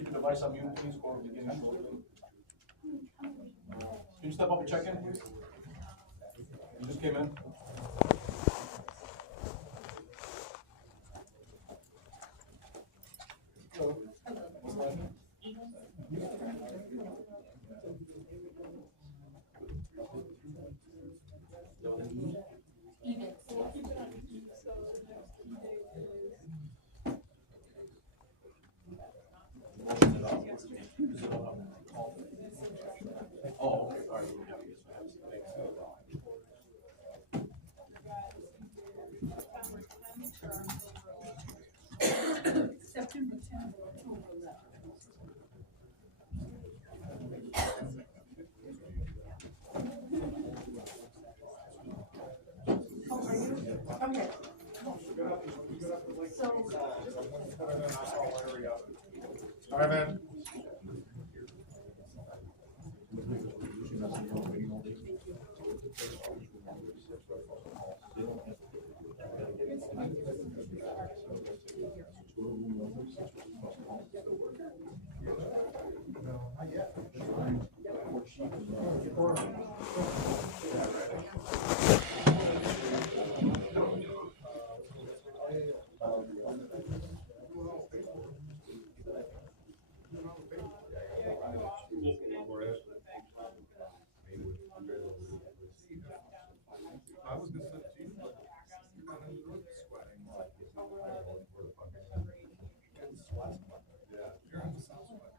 keep your device on mute, please, or begin shortly. Can you step up and check in, please? You just came in. Hello. What's the last name? Oh, okay, all right. September 10th. Okay. All right, man. I was gonna send it to you, but you're not in the room sweating. Yeah, you're in the south sweat.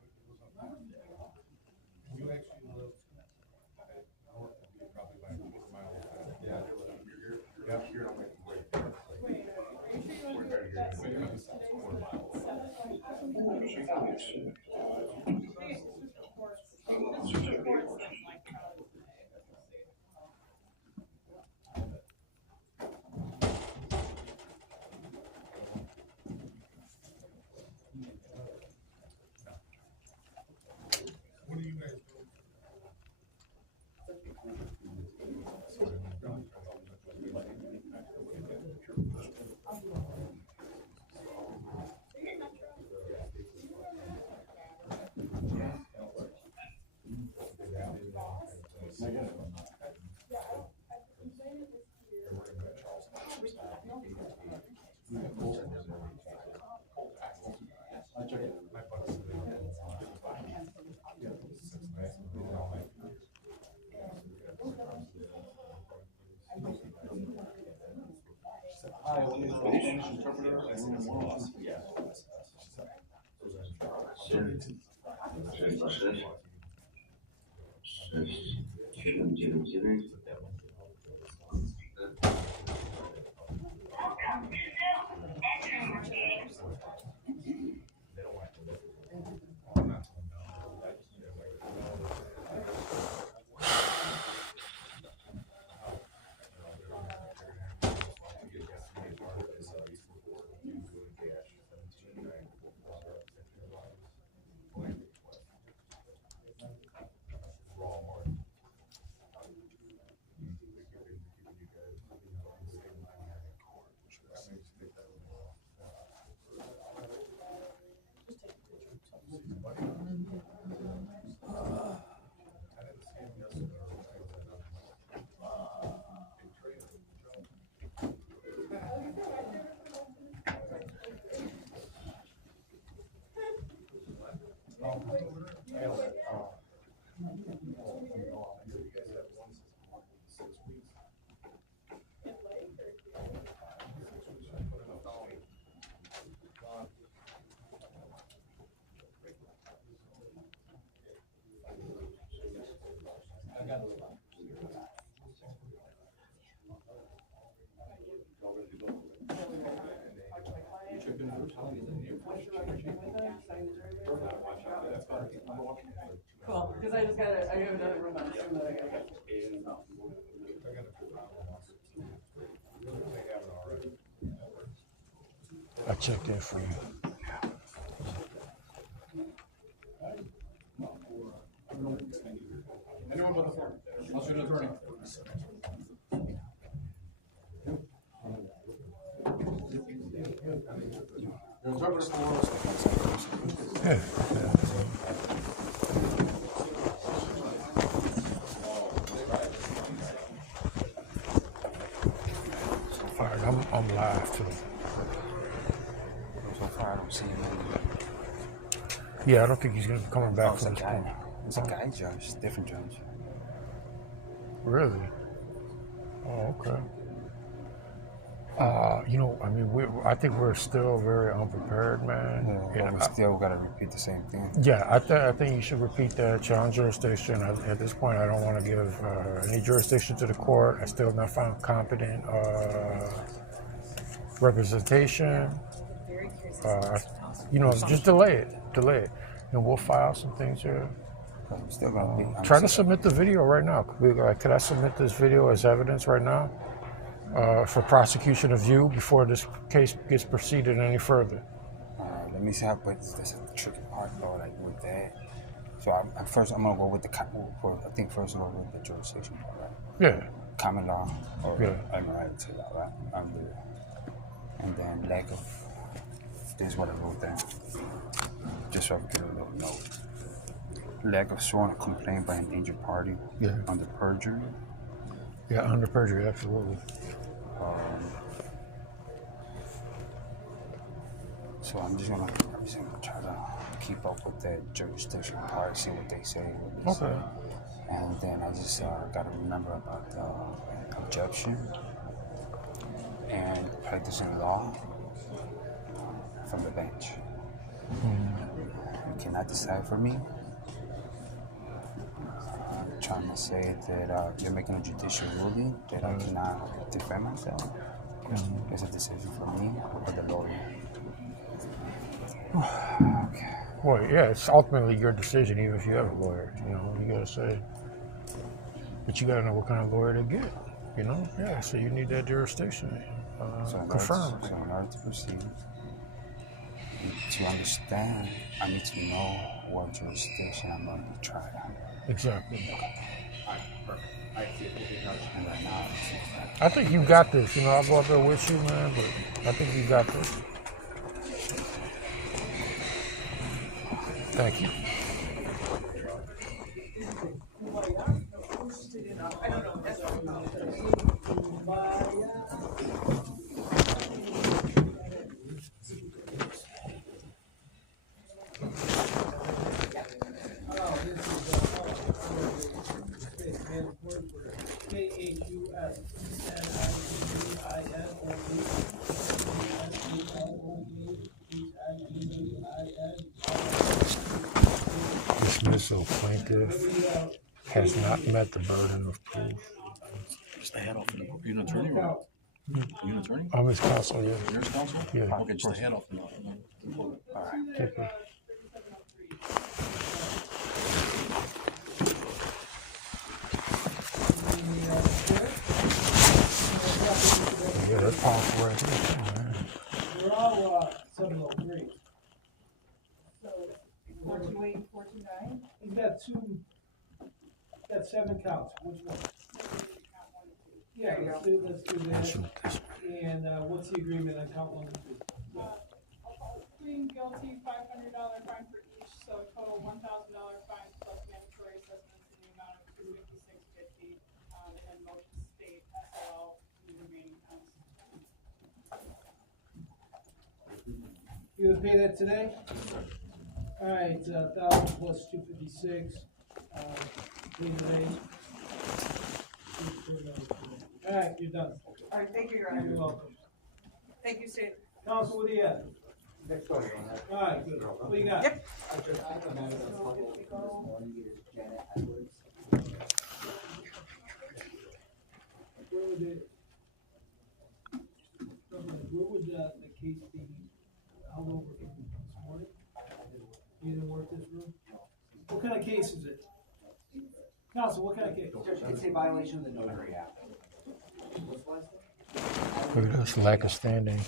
You actually live north of me, probably by 4 miles. Yeah, you're up here, I'm like, right there. We're right here. We're in the south 4 miles. What do you guys do? I check it. My buddy's Hi, we need a Spanish interpreter. Yeah. Cool, because I just got I have another room on Zoom that I gotta get to. I checked that for you. Anyone but the floor? I'll shoot an attorney. Your interpreter for Yeah. All right, I'm live too. So far, I don't see him. Yeah, I don't think he's gonna be coming back It's a from this point. guy. It's a guy judge, different judge. Really? Oh, okay. I mean, I think we're still very unprepared, man. Yeah, but we still gotta repeat the same thing. Yeah, I think you should repeat that challenge jurisdiction. At this point, I don't want to give any jurisdiction to the court. I still have not found competent representation. Just delay it, and we'll file some things here. I'm still gonna be. Try to submit the video right now. Could I submit this video as evidence right now for prosecution of you before this case gets proceeded any further? Let me see how, but this is the tricky part though, like with that. So I'm gonna go with I think first of all with the jurisdiction part, right? Yeah. Common law, or Yeah. I'm right to that, right? And then lack of, this is what I wrote down, just so I can get a little note. Lack of sworn complaint by an injured party under perjury. Yeah, under perjury, absolutely. So I'm just gonna try to keep up with that jurisdiction part, see what they say, Okay. And then I just gotta remember about the objection and practicing law from the bench. You cannot decide for me. I'm trying to say that you're making a judicial ruling that I cannot defend myself. It's a decision for me or the lawyer. Okay. Well, yeah, it's ultimately your decision, even if you have a lawyer. You gotta say, but you gotta know what kind of lawyer to get. Yeah. So you need that jurisdiction confirmed. So in order to proceed, to understand, I need to know what jurisdiction I'm going to be tried on. Exactly. All right, perfect. I see it. And right now, I think you got this. I'll go up there with you, man, but I think you got this. Thank you. Dismissal. Plaintiff has not met the burden of proof. Just a hand off. Are you an attorney or not? You an attorney? I'm his counsel, yeah. You're his counsel? Yeah. Okay, just a hand off. all right. Take it. Yeah, that's powerful right there, man. We're all 703. So, 428, 429? He's got 7 counts. Which one? Yeah, let's do that. And what's the agreement on count 1 and 2? Pleading guilty, $500 fine for each, so total $1,000 fine plus mandatory assessments in the amount of $256.50, and then motion state SLL the remaining counts. You gonna pay that today? All right, 1,000 plus 256. Pay today. All right, you're done. All right, thank you, Your You're Honor. welcome. Thank you, State. Counsel, what do you have? Next door, Your Honor. All right, good. What do you got? Yep. I have a matter that's public this morning, it is Janet Edwards. Where would the case be? How long were you this morning? You didn't work this room? What kind of case is it? Counsel, what kind of case? Judge, it's a violation of the Notary Act. What's the last name? Look at this lack of standing.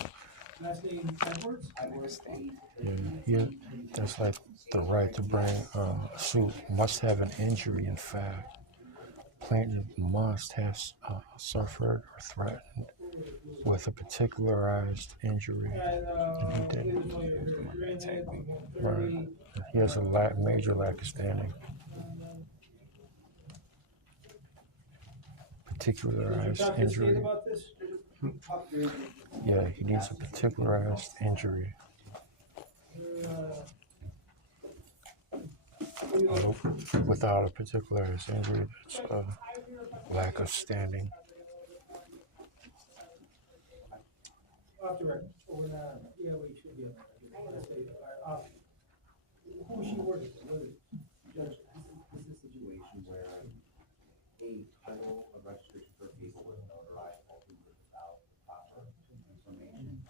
Last name Edwards? Edwards. Yeah, that's like the right to bring a suit must have an injury. In fact, plaintiff must have suffered or threatened with with a particularized injury. And, And he did. he was like, your granddad, Right. He has a major lack of standing. Particularized Talk to the state injury. about this? Yeah, he needs a particularized injury. Without a particularized injury, that's a lack of standing. Off the record, so we're not, yeah, we should be on that. Who is she working for? Judge, this is a situation where a title of registration for a vehicle was notarized ultimately without the proper information.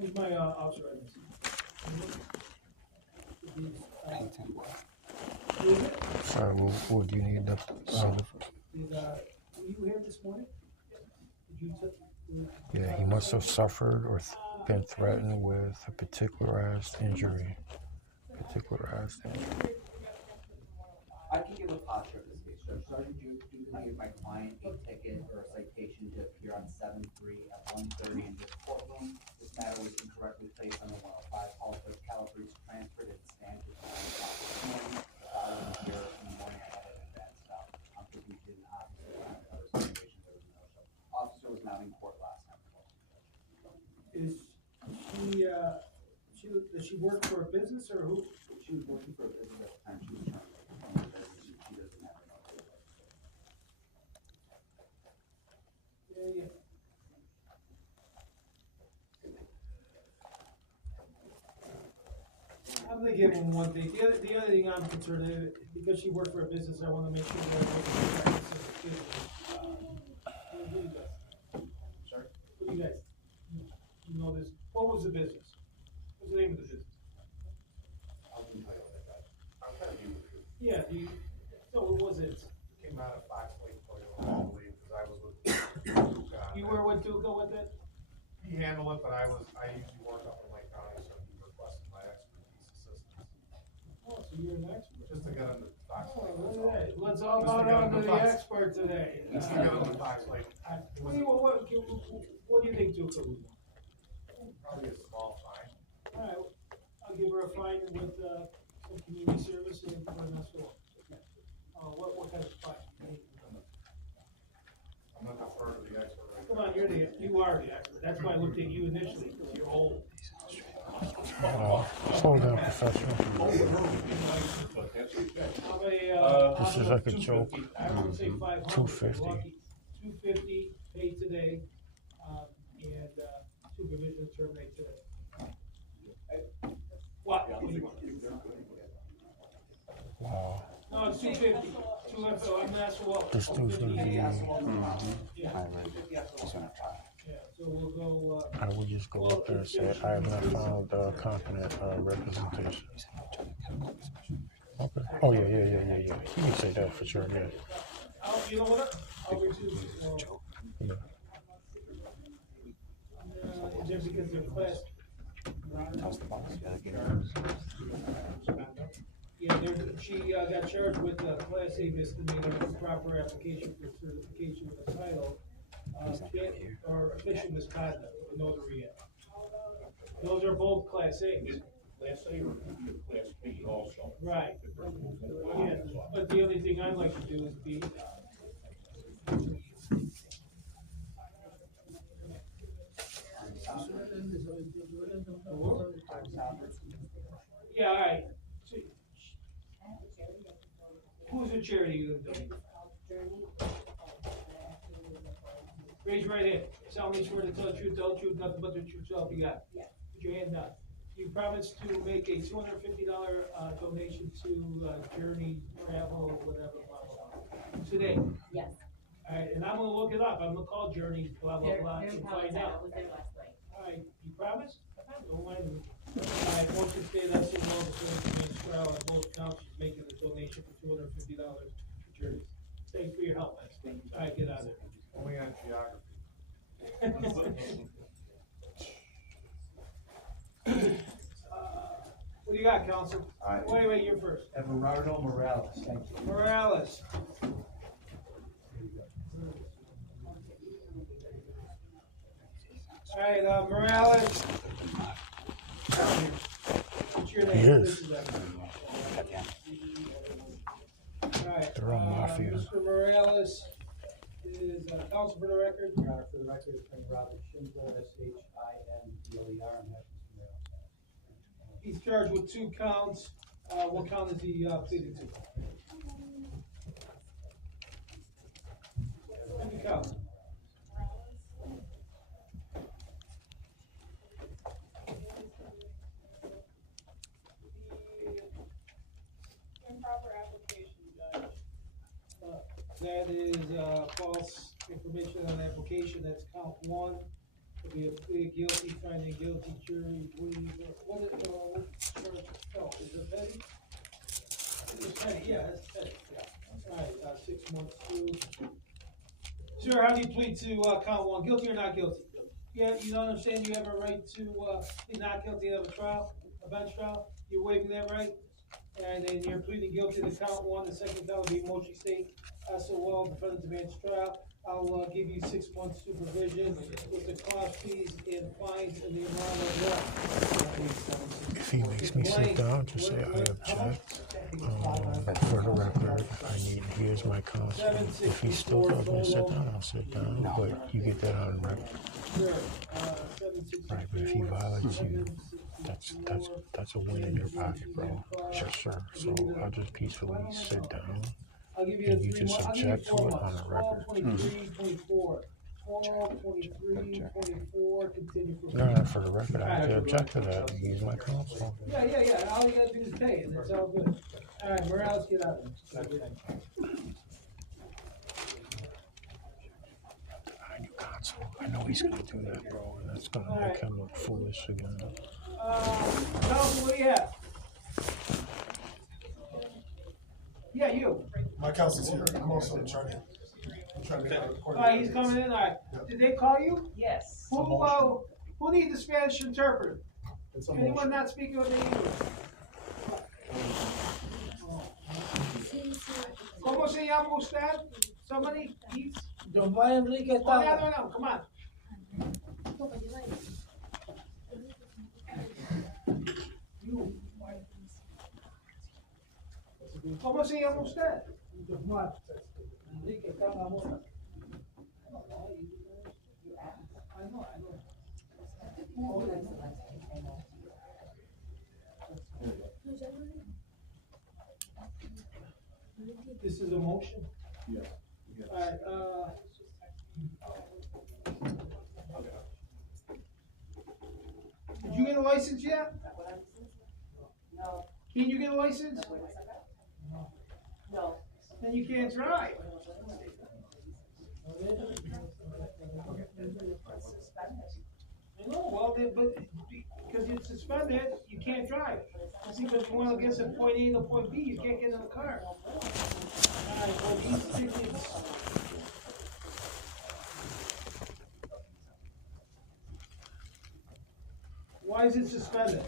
Who's my officer right now? Sorry, what do you need? Were you here this morning? Did you Yeah, he must have suffered or been threatened with a particularized injury. Particularized injury. I can give a posture of this case, Judge. Sergeant Duke can give my client a ticket or a citation to appear on 7-3 at 1:30 in this courtroom. This matter was incorrectly placed on the 105 call for Calabrese transferred and stamped at 9 o'clock this morning. I was here in the morning, I had it at that stop. I'm thinking to an officer and other situations there was no show. Officer was not in court last time. Is does she work for a business or who? She was working for a business at the time she was terminated. She doesn't have an office. Yeah. I'm gonna give him one thing. The other thing I'm concerned with, because she worked for a business, I wanna make sure that what do you guys? Sorry? What do you guys? You know this, what was the business? What's the name of the business? I'll tell you what I got. I'm kind of new with you. Yeah, so what was it? Came out of Fox Lake, I believe, because I was with. You were with Duca with it? He handled it, but I usually work up in Lake County, so he requested my expertise assistance. Oh, so you're an expert. Just to get him to Fox Oh, Lake. look that's at all. that. Let's all Just to bow get down him to to the Fox. expert today. Just to get him to Fox Lake. What do you think Duca would want? Probably a small fine. Alright, I'll give her a fine with, some community service and put her in that store. What kind of fine? I'm gonna defer to the expert right Come on, you are the expert, that's why I looked at you initially, because you're old. Slow down, professional. This is like a joke. I would say 500. 250. 250 paid today, and, supervision terminate today. What? What do you want? Wow. No, it's 250. 250, so I'm gonna ask for what? This dude's gonna be. Yeah, He's gonna try. yeah, so we'll go, I would just go up there and say, I have not found competent representation. Okay. Oh, yeah. He can say that for sure, yeah. you know what? I'll reduce it. Yeah. Is it because they're class? Toss the box. Gotta get it. Yeah, she got charged with class A misdemeanor, improper application for certification with a title, or official misconduct, with notary act. Those are both class A's. Class A or Class B also. Right. Yeah, but the only thing I'd like to do is be. Yeah, all right. Who's the charity you donate? Raise your right hand. Solemnly swear to tell the truth, nothing but the truth, so help you God. Put your hand down. You promise to make a $250 donation to Journey Travel, whatever, blah, blah, blah. Today. Yes. All right, and I'm gonna look it up. I'm gonna call Journey, blah, blah, blah, and find I out. was there last night. All right, you promise? Don't mind me. All right, motion stay, that's it, all the same, Stroud, on both counts, she's making a donation for $250 to Journey. Thanks for your help, man. All right, get out of there. Only on geography. What do you got, counsel? Wait, you're first. Everardo Morales, thank you. Morales. Alright, Morales. What's your name? He is. This Alright, They're all mafia. Mr. Morales is counsel for the record. For the record, Attorney Robert Schindler, Schindler, I'm happy to He's charged with 2 counts. What count is he pleading to? Any count? Improper application, Judge. That is false information on the application. That's count 1. It'll be a plea guilty, finding guilty, jury, what charge fell? Is it petty? It's petty, yeah, that's petty, yeah. Alright, 6 months too. Sir, how do you plead to count 1? Guilty or not guilty? Yeah, you don't understand you have a right to plead not guilty of a trial, a bench trial? You're waiving that right? And then you're pleading guilty to count 1. The second count will be motion state. So well, defendant's bench trial. I'll give you 6 months supervision with the cost, fees, and fines in the amount of what? If he makes me sit down, just say I object. For the record, here's my counsel. If he still tells me to sit down, I'll sit down, but you get that on record. Right, but if he violates you, that's a win in your pocket, bro. Yes, sir. So I'll just peacefully sit down. I'll give you And you just object to it on the record. 24, 23, 24, continue for. No, for the record, I have to object to that. He's my counsel. Yeah, all you gotta do is pay, and it's all good. Alright, Morales, get out of here. I knew counsel. I know he's gonna do that, bro, and that's gonna make him look foolish again. Counsel, what do you have? Yeah, you. My counsel's here. I'm also in charge. I'm trying to get out of court. Alright, he's coming in, alright. Did they call you? Yes. Who needs a Spanish interpreter? It's a Anyone motion. not speaking with me English? ¿Cómo se llama usted? Somebody? He's. Don Juan Enrique Oh, no, come on. You. ¿Cómo se llama usted? Don Juan. Enrique, Camarón. I know. This is a motion? Yeah. Alright, did you get a license yet? No. Can you get a license? No. Then you can't drive. I know, well, but because it's suspended, you can't drive. It's because you want to get from point A to point B, you can't get in the car. Alright, well, these tickets. Why is it suspended?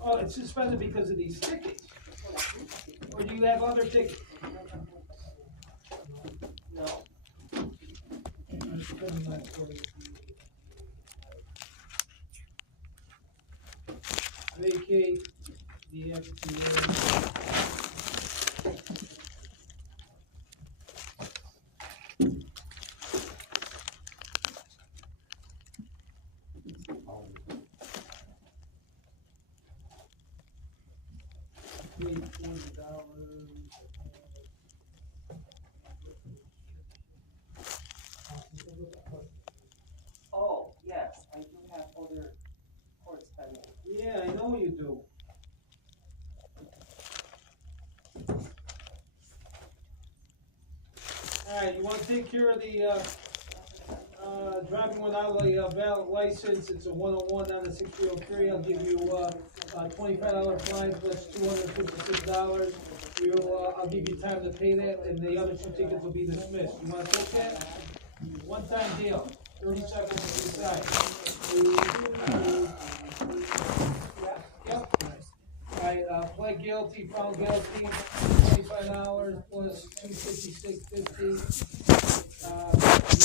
Oh, it's suspended because of these tickets. Or do you have other tickets? No. Vacate the FTA. Oh, yes, I do have other court spending. Yeah, I know you do. Alright, you wanna take care of the, driving without a valid license, it's a 101 on the 6303, I'll give you, $25 fine plus $256. I'll give you time to pay that, and the other 2 tickets will be dismissed. You wanna take that? One-time deal, 30 seconds to decide. Yep. Alright, pled guilty, found guilty, $25 plus $256.50. The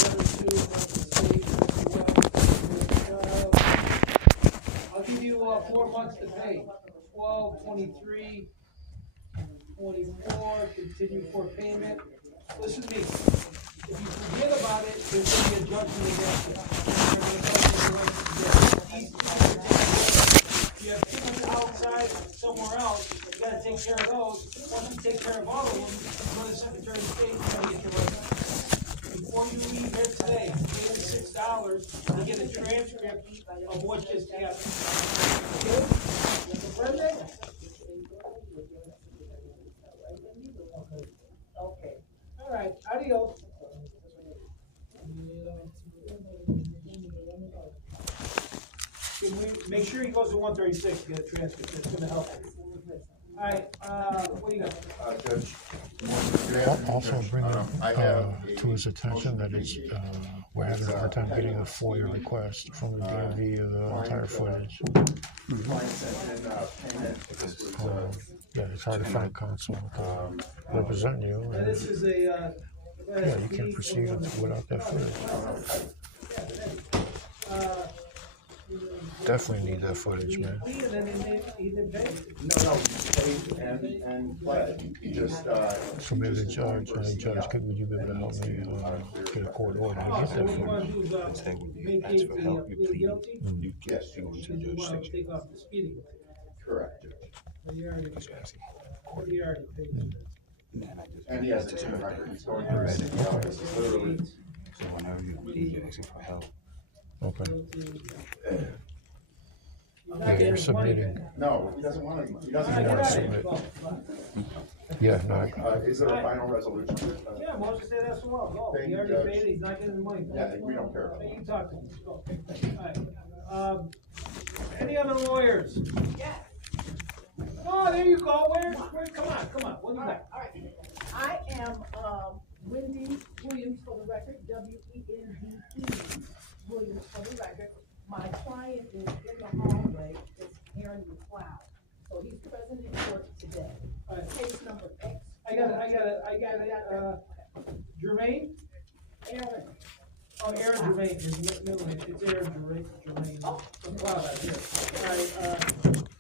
other two, state as well. I'll give you 4 months to pay. 12, 23, 24, continue for payment. Listen to me. If you forget about it, there's going to be a judgment against you. You have kids outside somewhere else, you gotta take care of those. Once you take care of all of them, you go to the Secretary of State, you gotta get your right. Before you leave here today, pay the $6 to get a transcript of what just happened. Okay? Comprende? Okay. All right, adios. Can we make sure he goes to 136 to get a transcript? It's gonna help. All right, what do you got? Judge. Also bring I have to his attention that it's, we're having a hard time getting a FOIA request from the DMV of the entire footage. Client sent in payment. This was, Yeah, it's hard to find counsel to represent you. And And, this is a, yeah, you can't proceed without that footage. Definitely need that footage, man. And then he didn't pay. No, paid and pled. He just, So maybe the judge, would you be able to help me get a court order to get So that what you wanna footage? do is, Instead, when you ask vacate for the help, you plea plead. guilty, You yes, you go to because the you judge wanna section. take off the speeding. correct. But you already, That's what I see. you already paid. And I just. And he has a criminal record. He's going through it. You know, this is literally, So whenever you're asking for help, Okay. You're Yeah, not you're getting money submitting. back. no, he doesn't want to, he doesn't All right, want get to out of here. submit. Yeah, no, Is there a final resolution? Yeah, well, just say that's the law. Go. Thank He you, already Judge. paid, he's not getting the money back. Yeah, we don't care about Hey, you that. can talk to him. Let's go. All right. Any other lawyers? Yeah. Oh, there you go. Where, come on. What do you got? All right. I am, Wendy Williams for the record, W-E-N-D-E Williams for the record. My client is in the hallway, it's Aaron McLeod. So he's present in court today. All right. Case number X. I got it. Jermaine? Aaron. Oh, Aaron Jermaine, his middle name, it's Aaron Jermaine. Oh. McLeod out here. All right,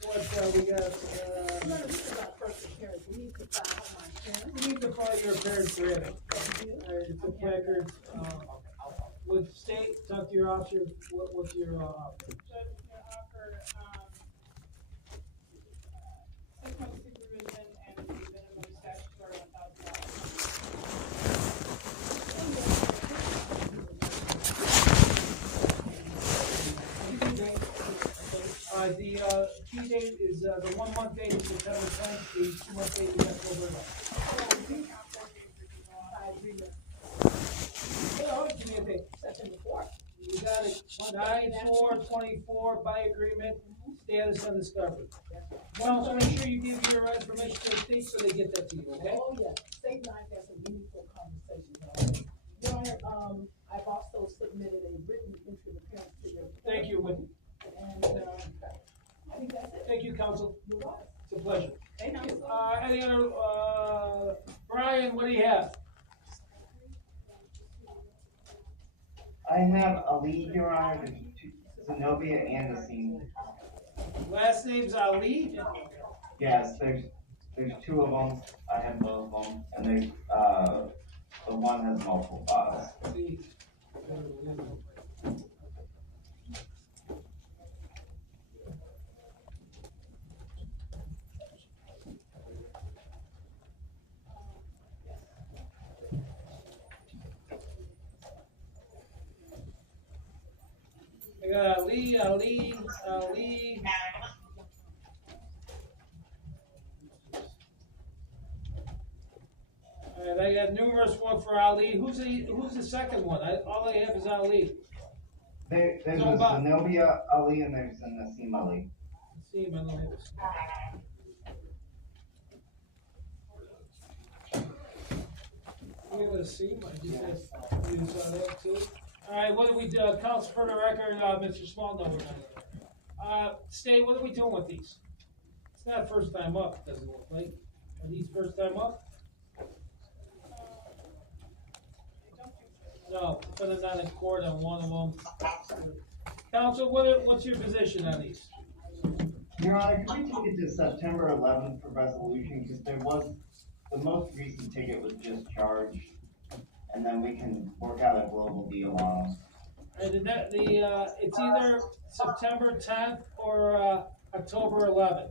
what, we got, None of this is about first appearance. We need to file my appearance. we need to file your parents' grant. All right, it's a record, with state, talk to your officer, what's your, offer? Judge, you offer, 6 months supervision and the minimum statutory $1,000. The key date is, the 1 month date is September 10th, the 2 month date is October 9th. Oh, give me a date. September 4th. You got it, 9/4/24 by agreement, status undiscovered. Well, so make sure you give your information to the state so they get that to you, okay? Oh, yeah, state and I had some meaningful conversations already. Your Honor, I've also submitted a written entry of appearance to your. Thank you, Wendy. And, I think that's it. Thank you, counsel. You're welcome. It's a pleasure. Thank you. Any other, Brian, what do you have? I have Ali, Your Honor, Zenobia and Asim. Last name's Ali? Yes, there's two of them. I have both of them, and there's the one has multiple files. I got Ali. All right, I got numerous one for Ali. Who's the second one? All I have is Ali. There's a So about- Zenobia Ali and there's a Nasim Ali. See, I don't have this. We're gonna see, I just use that too. All right, what do we do? Counsel for the record, Mr. Small, no, we're not. State, what are we doing with these? It's not first time up, it doesn't look like. Are these first time up? No, put it on a court on one of them. Counsel, what's your position on these? Your Honor, can we take it to September 11th for resolution, because there was, the most recent ticket was just charged, and then we can work out a global deal on them. It's either September 10th or October 11th.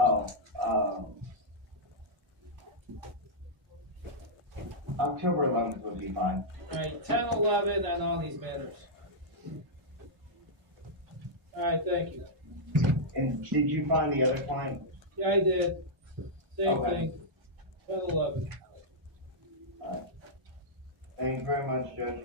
Oh, October 11th would be fine. Alright, 10, 11 on all these matters. Alright, thank you. And did you find the other client? Yeah, I did. Same Okay. thing. 10, 11. Alright. Thank you very much, Judge.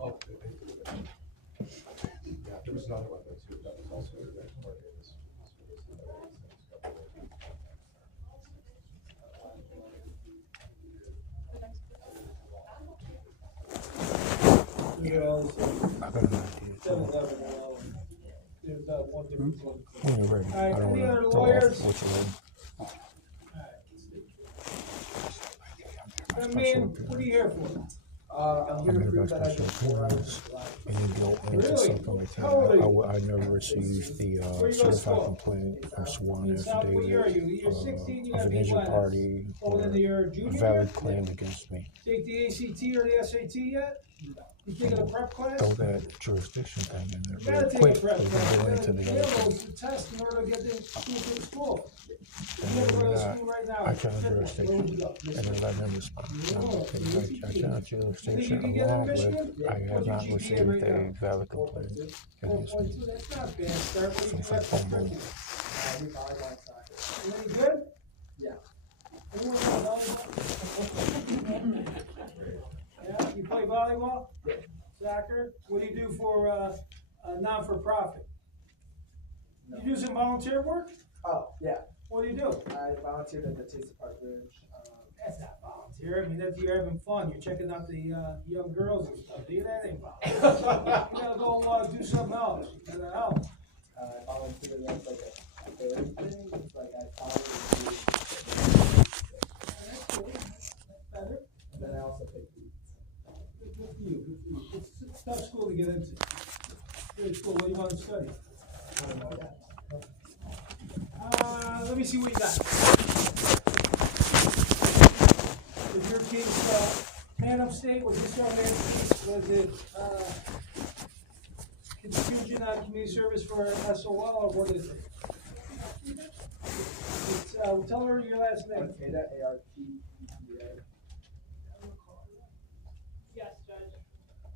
Oh, yeah, there was another one too, that was also. I got an idea. 10, 11, there's one difference on the When you're ready. Alright, I don't any wanna other throw off lawyers? what you're ready. Man, what are you here for? I'm here to prove that I did 4 hours. And you go into Really? something like How old are you? that. I never received the Where you go to certified school? complaint or sworn In South, what year are affidavit you? You're 16, you of gotta an be injured what? party Going or into your a junior valid year? claim against me. Take the ACT or the SAT yet? You taking a prep class? Throw that jurisdiction thing in there You gotta real take quick. a prep We class. can go You into gotta the fail other those thing. tests in order to get into school. You And gotta go to then school right now. I challenge Fitness, where would you jurisdiction go? and then let them respond. I challenge jurisdiction can get in along with Michigan? I have What's your not GPA received right a now? valid complaint against me. 4.2, that's not bad. Start with So your it's like prep boom, boom. curriculum. We volleyball soccer. You any good? Yeah. Anyone play volleyball? Yeah, you play volleyball? Soccer? What do you do for, non-for-profit? No. You do some volunteer work? Oh, yeah. What do you do? I volunteered at the Taste Park Bridge. That's not volunteer. I mean, that's, you're having fun. You're checking out the, young girls and stuff. Do you? That ain't volunteer. You gotta go, do something else. You gotta help. I volunteered as like a third thing. It's like I followed That's cool. That's better. and then I also pick beats. Good for you. Good for you. It's a tough school to get into. Very cool. What do you want to study? Let me see what you got. Was your case, Phantom State, was this young man, was it, confusion on community service for SOL, or what is it? It's, tell her your last name. Arteta, ARTETA. Yes, Judge.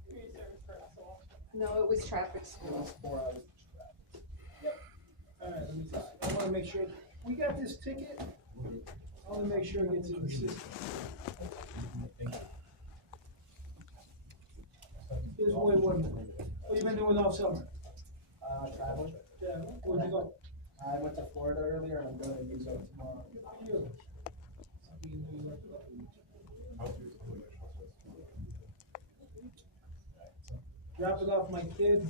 Community service for SOL. No, it was traffic It school. was 4 hours. Alright, let me see. I wanna make sure, we got this ticket? I wanna make sure it gets in the system. Here's what you been doing all summer? Traveling. Yeah, where'd you go? I went to Florida earlier and I'm going to New York tomorrow. Good for you. I'll be in New York. Dropping off my kid,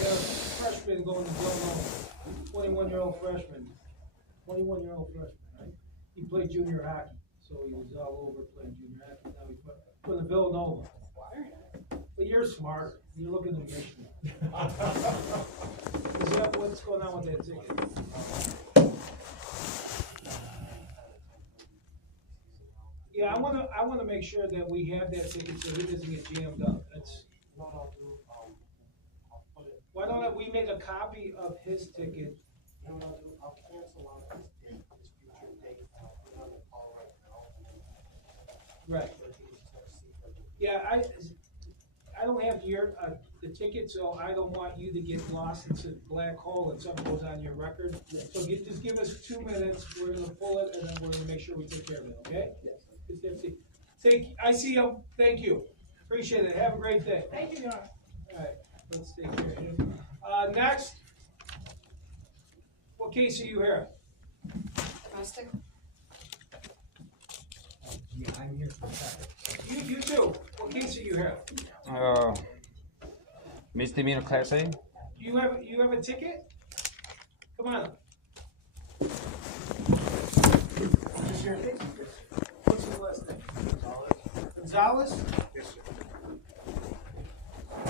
yeah, freshman going to Villanova, 21-year-old freshman, right? He played junior hockey, so he was all over playing junior hockey, now he's for the Villanova. But you're smart, you're looking to Michigan. Is that what's going on with that ticket? Yeah, I wanna make sure that we have that ticket so he doesn't get jammed up, that's. Why don't we make a copy of his ticket? I'll cancel on his future date. I'll put on the call right now. Right. Yeah, I don't have your, the ticket, so I don't want you to get lost into the black hole and something goes on your record. So just give us 2 minutes, we're gonna pull it, and then we're gonna make sure we take care of it, okay? Yes. Just have to- I see you, thank you, appreciate it, have a great day. Thank you, Your Honor. Alright, let's take care of him. Next. What case are you here? Domestic? Yeah, I'm here for that. You too, what case are you here? Misdemeanor class A? You have a ticket? Come on. What's your last name? Gonzalez? Yes, sir.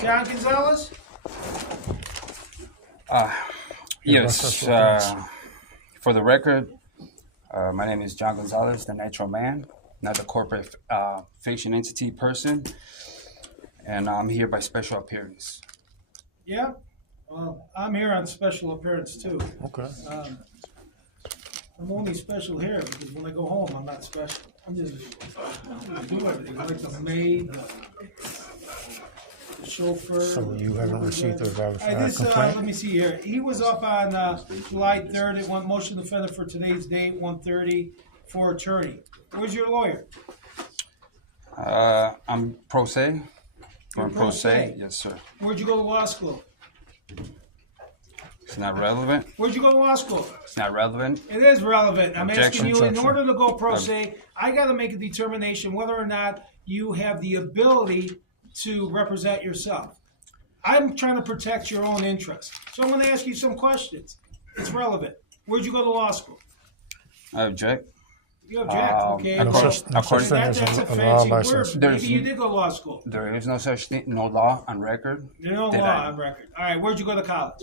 John Gonzalez? Yes, for the record, my name is John Gonzalez, the natural man, not the corporate fiction entity person, and I'm here by special appearance. Yeah? Well, I'm here on special appearance too. Okay. I'm only special here because when I go home, I'm not special. I'm just do everything, like the maid, the chauffeur. So you haven't received a valid Let complaint? me see here. He was up on July 3rd. It went motion defendant for today's date, 1:30, for attorney. Where's your lawyer? I'm pro se. You're I'm pro pro se? se, yes, sir. Where'd you go to law school? It's not relevant. Where'd you go to law school? It's not relevant. It is relevant. I'm Objection. asking you, in Objection. order to go pro se, I gotta make a determination whether or not you have the ability to represent yourself. I'm trying to protect your own interests. So I'm gonna ask you some questions. It's relevant. Where'd you go to law school? I object. You object, okay? No well, such thing as that's a a law fancy license. word. There's- Maybe you did go to law school. There is no such thing, no law on record. There's no Did law I? on record. All right, where'd you go to college?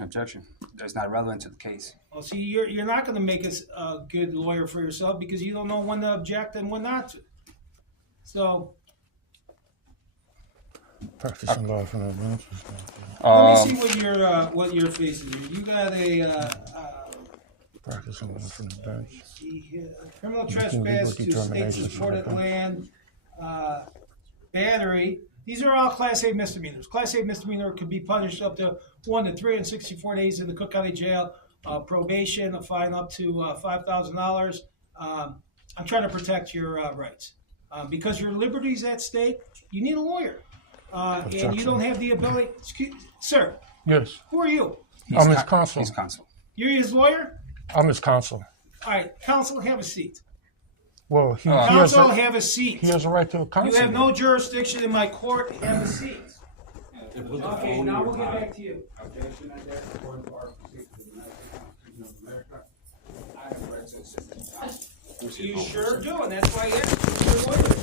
Objection. That's not relevant to the case. Well, see, you're not going to make a good lawyer for yourself because you don't know when to object and when not to. So Practicing law from the bench. let me see what your face is. You got a Practicing law from the bench. see here, criminal Making trespass legal to determinations state-supported from the land, battery. These are all Class A misdemeanors. Class A misdemeanor could be punished up to 1 to 364 days in the Cook County Jail, probation, a fine up to $5,000. I'm trying to protect your rights. Because your liberty's at stake, you need a lawyer. And you Objection. don't have the ability. Sir, Yes. who are you? I'm his counsel. He's counsel. You're his lawyer? I'm his counsel. All right, counsel, have a seat. Well, he has Counsel, a, have a seat. he has a right to a counsel. You have no jurisdiction in my court. Have a seat. Okay, now we'll get back to you. Objection, I guess, according to our procedures of the Constitution of America. I have rights to assistance. You sure do, and that's why I asked you for a lawyer.